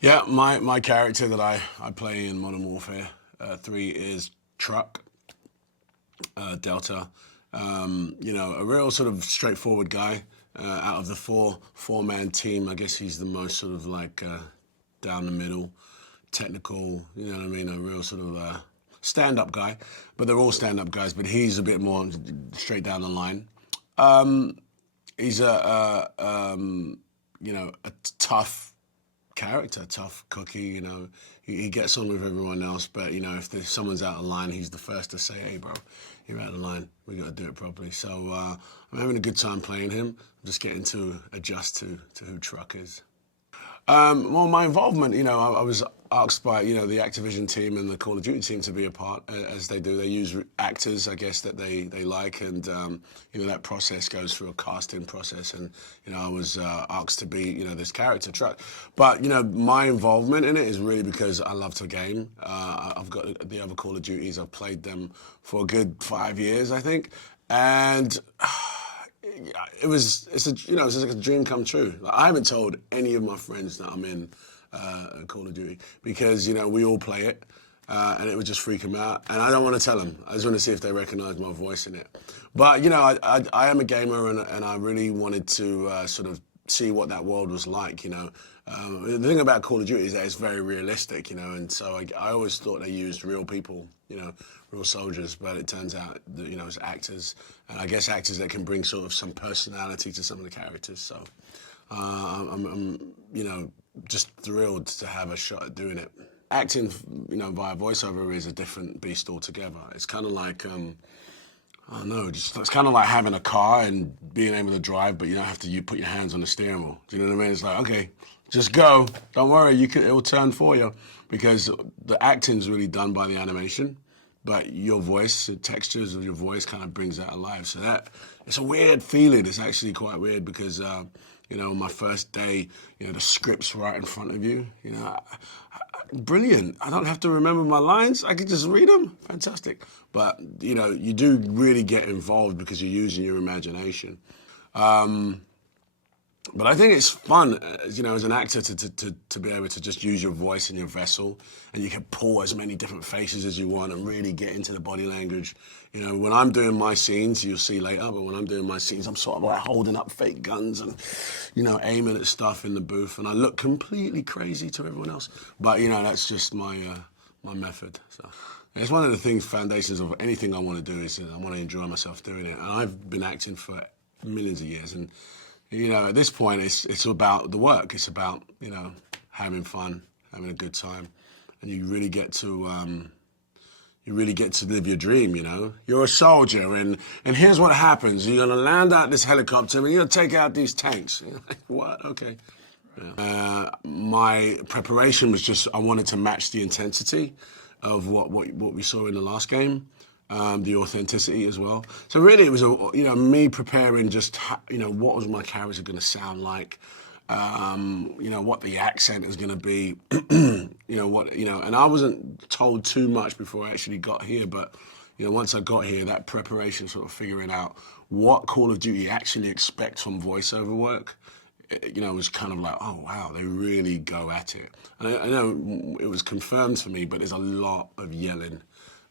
Yeah, my character that I play in Modern Warfare 3 is Truck, Delta. A real sort of straightforward guy. Out of the four-man team, I guess he's the most sort of like down the middle, technical, you know what I mean, a real sort of stand-up guy. But they're all stand-up guys, but he's a bit more straight down the line. He's a tough character, tough cookie, he gets on with everyone else, but if there's someone's out of line, he's the first to say, hey bro, you're out of line, we got to do it properly. So I'm having a good time playing him. I'm just getting to adjust to who Truck is. Well, my involvement, I was asked by, the Activision team and the Call of Duty team to be a part, as they do. They use actors, I guess, that they like, and, that process goes through a casting process, and, I was asked to be, this character, Truck. But, my involvement in it is really because I love to game. I've got the other Call of Duties, I've played them for a good 5 years, I think, and it's like a dream come true. Like, I haven't told any of my friends that I'm in Call of Duty because we all play it, and it would just freak them out. And I don't want to tell them. I just want to see if they recognise my voice in it. But I am a gamer, and I really wanted to sort of see what that world was like. The thing about Call of Duty is that it's very realistic, and so I always thought they used real people, real soldiers, but it turns out that, it's actors, and I guess actors that can bring sort of some personality to some of the characters. So I'm just thrilled to have a shot at doing it. Acting, via voiceover is a different beast altogether. It's kind of like, I don't know, it's kind of like having a car and being able to drive, but you don't have to put your hands on the steering wheel. Do you know what I mean? It's like, okay, just go. Don't worry, it'll turn for you, because the acting's really done by the animation, but your voice, the textures of your voice kind of brings that alive. So it's a weird feeling. It's actually quite weird because, my first day, the script's right in front of you. Brilliant. I don't have to remember my lines. I can just read them. Fantastic. But, you do really get involved because you're using your imagination. But I think it's fun, as an actor to be able to just use your voice and your vessel, and you can pull as many different faces as you want and really get into the body language. When I'm doing my scenes, you'll see later, but when I'm doing my scenes, I'm sort of like holding up fake guns and, aiming at stuff in the booth, and I look completely crazy to everyone else. But, that's just my method. So it's one of the foundations of anything I want to do is I want to enjoy myself doing it. And I've been acting for millions of years, and at this point, it's about the work. It's about, having fun, having a good time, and you really get to live your dream. You're a soldier, and here's what happens: you're gonna land out this helicopter, and you're gonna take out these tanks. You're like, what? Okay. Yeah. My preparation was just I wanted to match the intensity of what we saw in the last game. The authenticity as well. So really, it was me preparing just what was my character going to sound like, what the accent is going to be, and I wasn't told too much before I actually got here. But once I got here, that preparation, sort of figuring out what Call of Duty actually expects from voiceover work, was kind of like, oh wow, they really go at it. And I know it was confirmed for me, but there's a lot of yelling.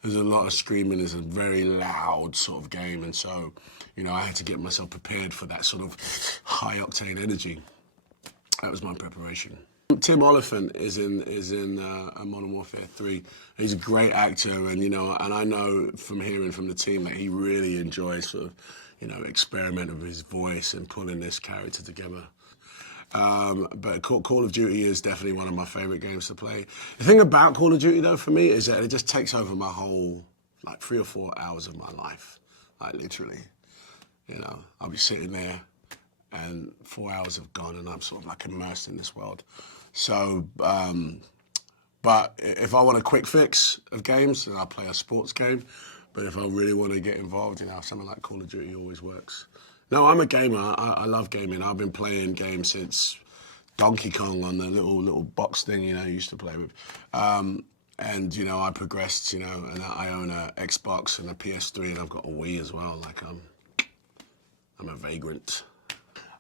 There's a lot of screaming. It's a very loud sort of game, and so, I had to get myself prepared for that sort of high-octane energy. That was my preparation. Tim Oliphant is in Modern Warfare 3. He's a great actor, and and I know from hearing from the team that he really enjoys sort of, experimenting with his voice and pulling this character together. But Call of Duty is definitely one of my favorite games to play. The thing about Call of Duty, though, for me, is that it just takes over my whole, 3 or 4 hours of my life. Literally. I'll be sitting there and 4 hours have gone and I'm sort of immersed in this world. So, but if I want a quick fix of games, then I'll play a sports game. But if I really want to get involved, something like Call of Duty always works. No, I'm a gamer. I love gaming. I've been playing games since Donkey Kong on the little box thing, you used to play with. And, I progressed, and I own a Xbox and a PS3, and I've got a Wii as well. I'm a vagrant.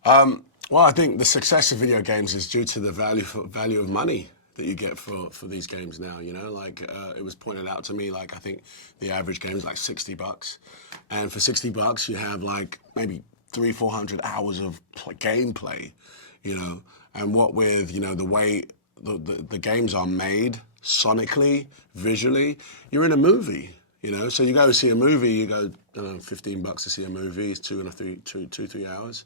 Well, I think the success of video games is due to the value of money. that you get for these games now, you know? Like, it was pointed out to me, like, I think the average game is like $60. And for $60, you have like maybe 300-400 hours of gameplay, you know? And what with, you know, the way the games are made sonically, visually, you're in a movie, you know? So you go see a movie, you go, I don't know, $15 to see a movie, it's 3 hours.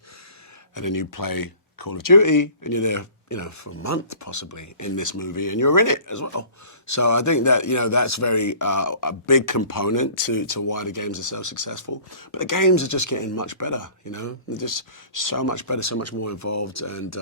And then you play Call of Duty, and you're there, you know, for a month possibly in this movie, and you're in it as well. So I think that, you know, that's very a big component to why the games are so successful. But the games are just getting much better, you know. They're just so much better, so much more involved, and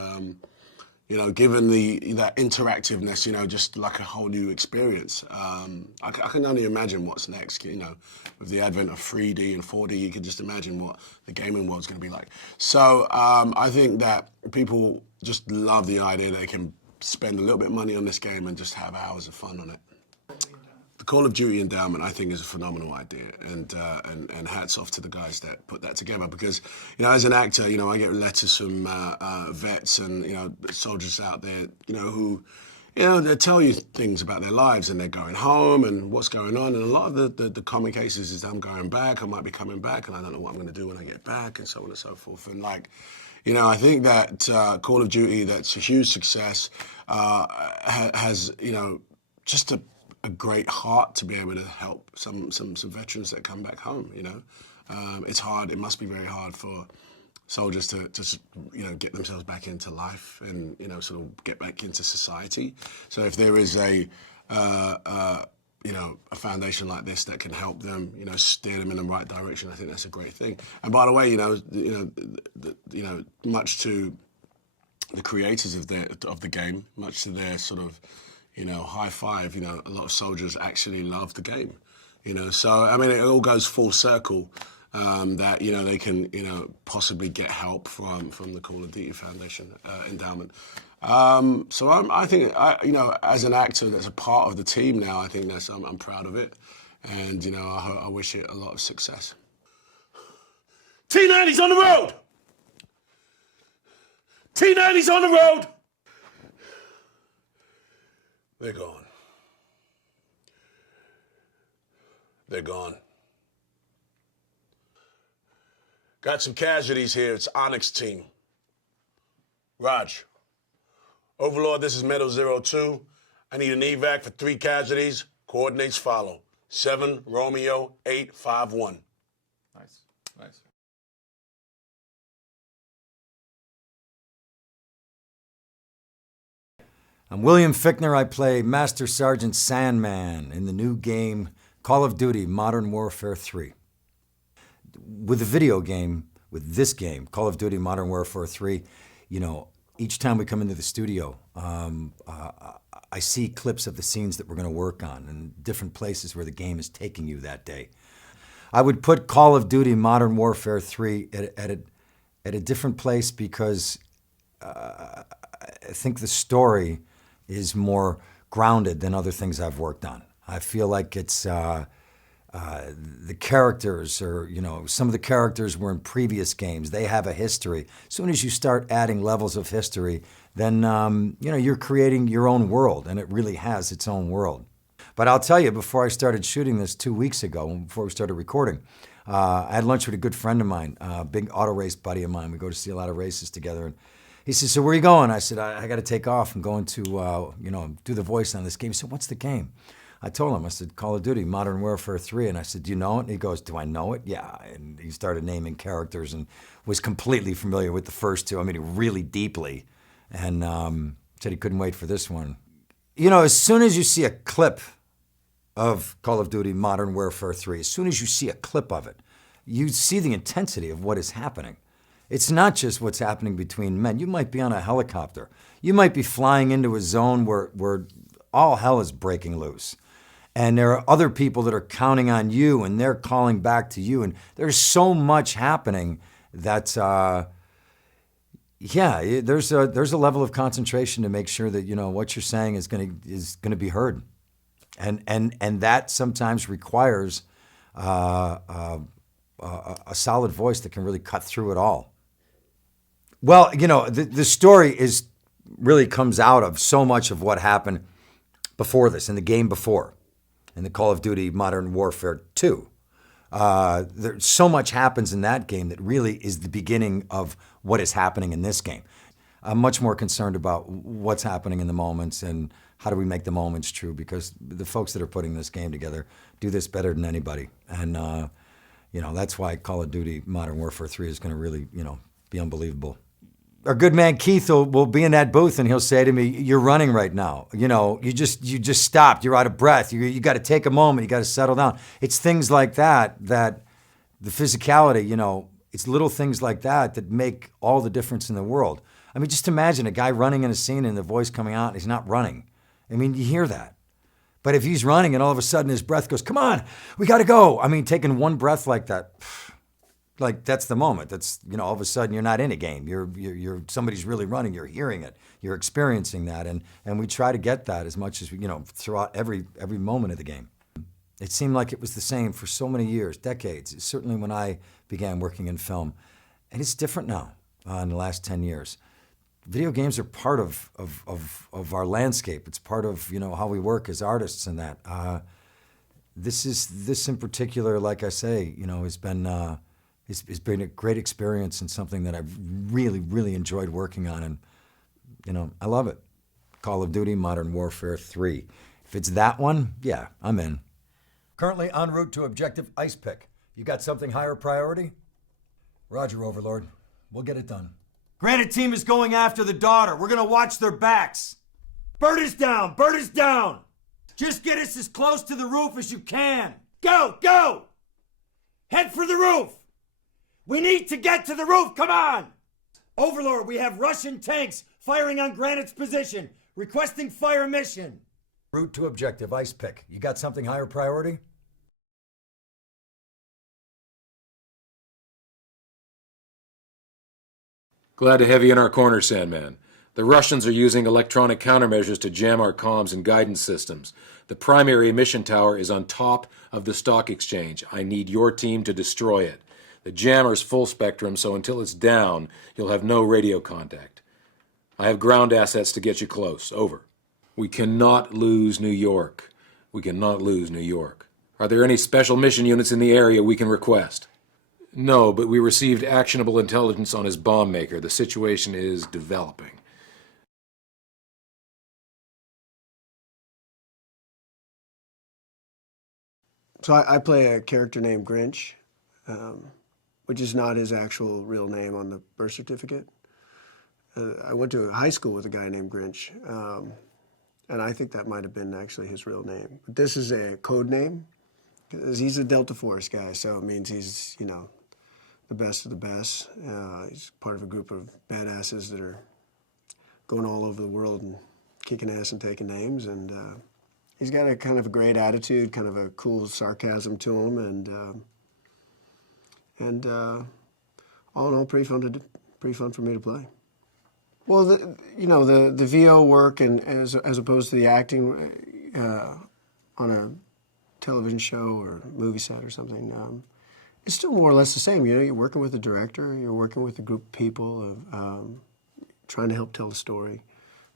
you know, given that interactiveness, you know, just like a whole new experience. I can only imagine what's next, you know, with the advent of 3D and 4D, you can just imagine what the gaming world's going to be like. So I think that people just love the idea that they can spend a little bit of money on this game and just have hours of fun on it. The Call of Duty Endowment, I think, is a phenomenal idea, and hats off to the guys that put that together. Because, you know, as an actor, you know, I get letters from vets and, you know, soldiers out there, you know, who, you know, they tell you things about their lives, and they're going home and what's going on. And a lot of the common cases is I'm going back, I might be coming back, and I don't know what I'm going to do when I get back, and so on and so forth. And like, you know, I think that Call of Duty, that's a huge success, has, you know, just a great heart to be able to help some veterans that come back home, you know. It's hard, it must be very hard for soldiers to you know, get themselves back into life and, you know, sort of get back into society. So if there is a you know, a foundation like this that can help them, you know, steer them in the right direction, I think that's a great thing. And by the way, you know, much to the creators of the game, much to their sort of, you know, high five, you know, a lot of soldiers actually love the game, you know. So, I mean, it all goes full circle, that, you know, they can, you know, possibly get help from the Call of Duty Foundation endowment. So I think, you know, as an actor that's a part of the team now, I think I'm proud of it. And, you know, I wish it a lot of success. T90's on the road! T90's on the road! They're gone. They're gone. Got some casualties here. It's Onyx team. Raj. Overlord, this is Metal 02. I need an evac for 3 casualties. Coordinates follow. 7 Romeo 851. Nice, nice. I'm William Fichtner. I play Master Sergeant Sandman in the new game Call of Duty Modern Warfare 3. With the video game, with this game, Call of Duty Modern Warfare 3, you know, each time we come into the studio, I see clips of the scenes that we're going to work on and different places where the game is taking you that day. I would put Call of Duty Modern Warfare 3 at a different place because I think the story is more grounded than other things I've worked on. I feel like it's the characters, or, you know, some of the characters were in previous games. They have a history. As soon as you start adding levels of history, then, you know, you're creating your own world, and it really has its own world. But I'll tell you, before I started shooting this 2 weeks ago, before we started recording, I had lunch with a good friend of mine, a big auto race buddy of mine. We go to see a lot of races together. And he said, so where are you going? I said, I got to take off. I'm going to, you know, do the voice on this game. He said, what's the game? I told him, I said, Call of Duty, Modern Warfare 3. And I said, do you know it? And he goes, do I know it? Yeah. And he started naming characters and was completely familiar with the first 2. I mean, really deeply. And said he couldn't wait for this one. You know, as soon as you see a clip of Call of Duty Modern Warfare 3, as soon as you see a clip of it, you see the intensity of what is happening. It's not just what's happening between men. You might be on a helicopter. You might be flying into a zone where all hell is breaking loose. And there are other people that are counting on you, and they're calling back to you. And there's so much happening that, yeah, there's a level of concentration to make sure that, you know, what you're saying is gonna be heard. And that sometimes requires a solid voice that can really cut through it all. Well, you know, the story is really comes out of so much of what happened before this, in the game before, in the Call of Duty Modern Warfare 2. So much happens in that game that really is the beginning of what is happening in this game. I'm much more concerned about what's happening in the moments and how do we make the moments true, because the folks that are putting this game together do this better than anybody. And, that's why Call of Duty Modern Warfare 3 is going to really, be unbelievable. Our good man Keith will be in that booth and he'll say to me, "You're running right now. You just stopped. You're out of breath. You got to take a moment. You got to settle down." It's things like that the physicality, it's little things like that make all the difference in the world. I mean, just imagine a guy running in a scene and the voice coming out and he's not running. I mean, you hear that. But if he's running and all of a sudden his breath goes, "Come on, we got to go." I mean, taking one breath like that, like that's the moment. That's, all of a sudden you're not in a game. You're somebody's really running. You're hearing it. You're experiencing that. And we try to get that as much as we, throughout every moment of the game. It seemed like it was the same for so many years, decades, certainly when I began working in film. And it's different now in the last 10 years. Video games are part of our landscape. It's part of, how we work as artists and that. This in particular, like I say, has been it's been a great experience and something that I've really, really enjoyed working on. And, I love it. Call of Duty Modern Warfare 3. If it's that one, yeah, I'm in. Currently en route to objective ice pick. You got something higher priority? Roger, Overlord. We'll get it done. Granite team is going after the daughter. We're going to watch their backs. Bird is down. Bird is down. Just get us as close to the roof as you can. Go, go. Head for the roof. We need to get to the roof. Come on. Overlord, we have Russian tanks firing on Granite's position. Requesting fire mission. Route to objective ice pick. You got something higher priority? Glad to have you in our corner, Sandman. The Russians are using electronic countermeasures to jam our comms and guidance systems. The primary emission tower is on top of the stock exchange. I need your team to destroy it. The jammer's full spectrum, so until it's down, you'll have no radio contact. I have ground assets to get you close. Over. We cannot lose New York. We cannot lose New York. Are there any special mission units in the area we can request? No, but we received actionable intelligence on his bomb maker. The situation is developing. So I play a character named Grinch, which is not his actual real name on the birth certificate. I went to high school with a guy named Grinch, and I think that might have been actually his real name. But this is a code name, because he's a Delta Force guy, so it means he's, the best of the best. He's part of a group of badasses that are going all over the world and kicking ass and taking names, and he's got a kind of a great attitude, kind of a cool sarcasm to him, and all in all, pretty fun for me to play. Well, the VO work and as opposed to the acting on a television show or movie set or something, it's still more or less the same. You're working with a director, you're working with a group of people, trying to help tell the story.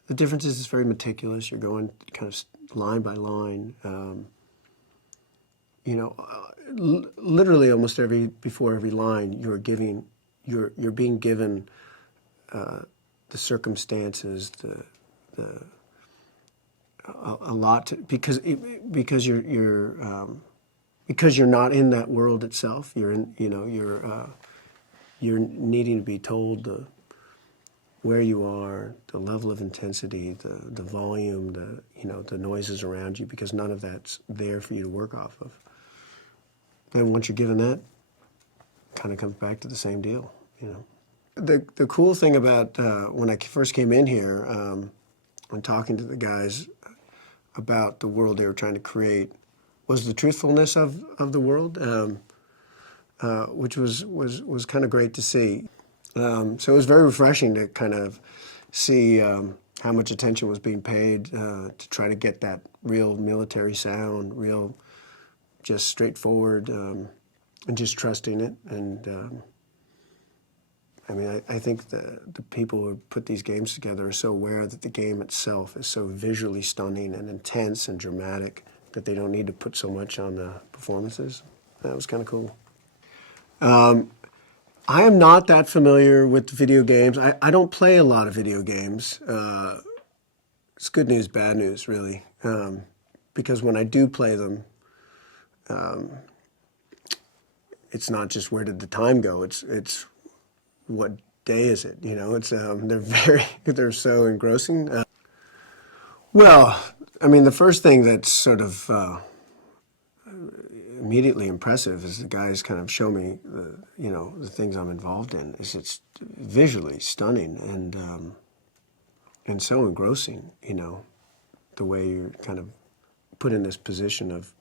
The difference is it's very meticulous. You're going kind of line by line. Literally almost before every line, you're being given the circumstances, a lot because you're not in that world itself. You're needing to be told where you are, the level of intensity, the volume, the noises around you, because none of that's there for you to work off of. Then once you're given that, it kind of comes back to the same deal, The cool thing about when I first came in here, when talking to the guys about the world they were trying to create, was the truthfulness of the world, which was kind of great to see. So it was very refreshing to kind of see how much attention was being paid to try to get that real military sound, real just straightforward, and just trusting it. And I mean, I think the people who put these games together are so aware that the game itself is so visually stunning and intense and dramatic that they don't need to put so much on the performances. That was kind of cool. I am not that familiar with video games. I don't play a lot of video games. It's good news, bad news, really. Because when I do play them, it's not just where did the time go. It's what day is it? You know, it's they're so engrossing. Well, I mean, the first thing that's sort of immediately impressive is the guys kind of show me the things I'm involved in. It's visually stunning and so engrossing. You know, the way you're kind of put in this position of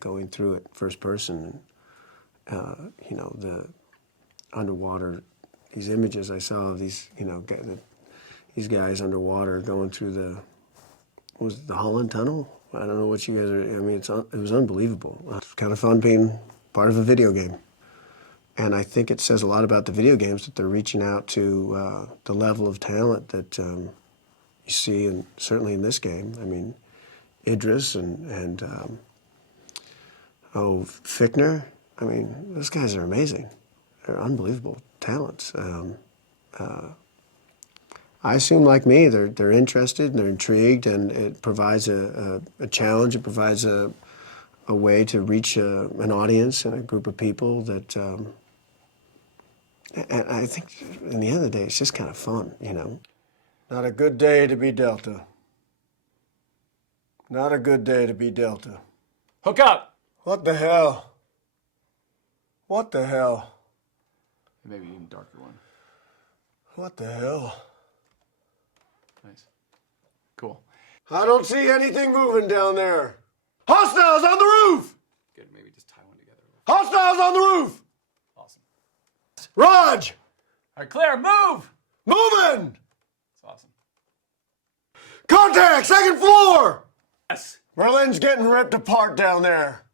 going through it first person, and the underwater. These images I saw of these these guys underwater going through the Holland Tunnel. I don't know what you guys are. I mean, it was unbelievable. It's kind of fun being part of a video game, and I think it says a lot about the video games that they're reaching out to the level of talent that you see, and certainly in this game. I mean, Idris and Fichtner. I mean, those guys are amazing. They're unbelievable talents. I assume, like me, they're interested and they're intrigued, and it provides a challenge. It provides a way to reach an audience and a group of people that. And I think, in the end of the day, it's just kind of fun, you know. Not a good day to be Delta. Not a good day to be Delta. Hook up! What the hell? What the hell? Maybe even darker one. What the hell? Nice. Cool. I don't see anything moving down there. Hostiles on the roof! Good, maybe just tie one together. Hostiles on the roof! Awesome. Raj! All right, Claire, move! Moving! That's awesome. Contact, second floor! Yes. Berlin's getting ripped apart down there.